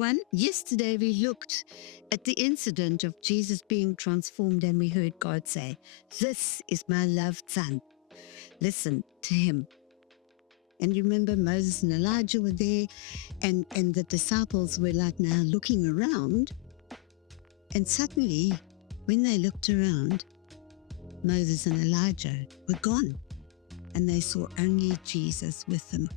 everyone. Yesterday we looked at the incident of Jesus being transformed and we heard God say, "This is my loved son. Listen to him." And you remember Moses and Elijah were there and the disciples were like now looking around. And suddenly, when they looked around, Moses and Elijah were gone and they saw only Jesus with them.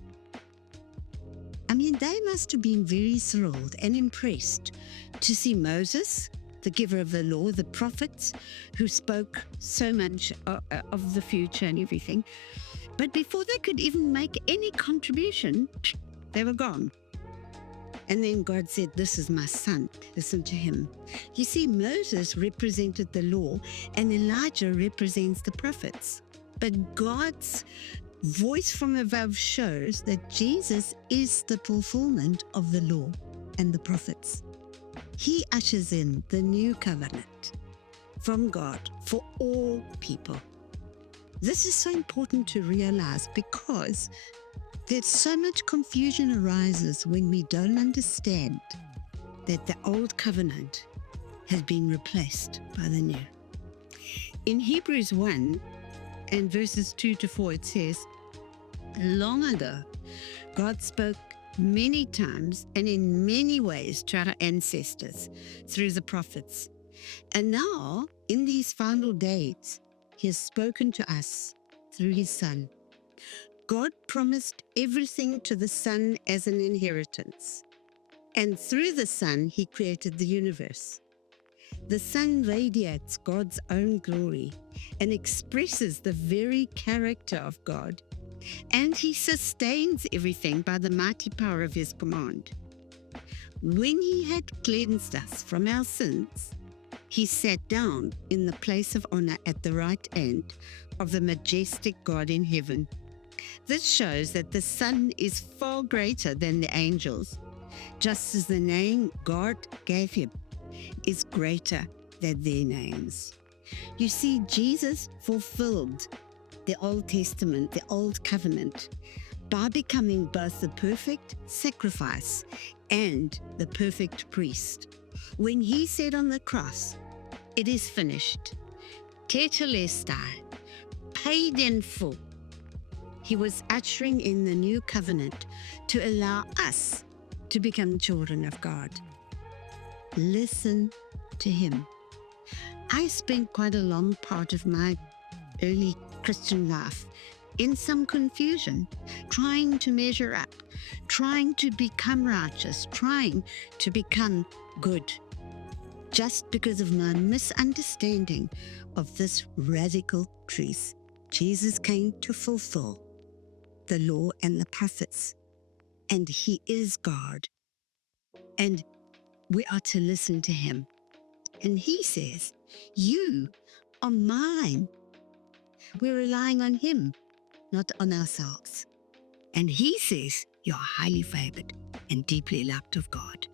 I mean, they must have been very thrilled and impressed to see Moses, the giver of the law, the prophets who spoke so much of the future and everything. But before they could even make any contribution, they were gone. And then God said, "This is my son, listen to him." You see, Moses represented the law and Elijah represents the prophets. But God's voice from above shows that Jesus is the fulfillment of the law and the prophets. He ushers in the new covenant from God for all people. This is so important to realize because there's so much confusion arises when we don't understand that the old covenant has been replaced by the new. In Hebrews 1 and verses 2 to 4, it says, "Long ago, God spoke many times and in many ways to our ancestors through the prophets. And now, in these final days, he has spoken to us through his Son. God promised everything to the Son as an inheritance. And through the Son, he created the universe. The Son radiates God's own glory and expresses the very character of God. And he sustains everything by the mighty power of his command. When he had cleansed us from our sins, he sat down in the place of honor at the right hand of the majestic God in heaven. This shows that the Son is far greater than the angels, just as the name God gave him is greater than their names." You see, Jesus fulfilled the Old Testament, the Old Covenant, by becoming both the perfect sacrifice and the perfect priest. When he said on the cross, "It is finished," tetelestai, paid in full, he was ushering in the new covenant to allow us to become children of God. Listen to him. I spent quite a long part of my early Christian life in some confusion, trying to measure up, trying to become righteous, trying to become good, just because of my misunderstanding of this radical truth. Jesus came to fulfill the law and the prophets, and he is God, and we are to listen to him. And he says, "You are mine." We're relying on him, not on ourselves. And he says, "You're highly favored and deeply loved of God."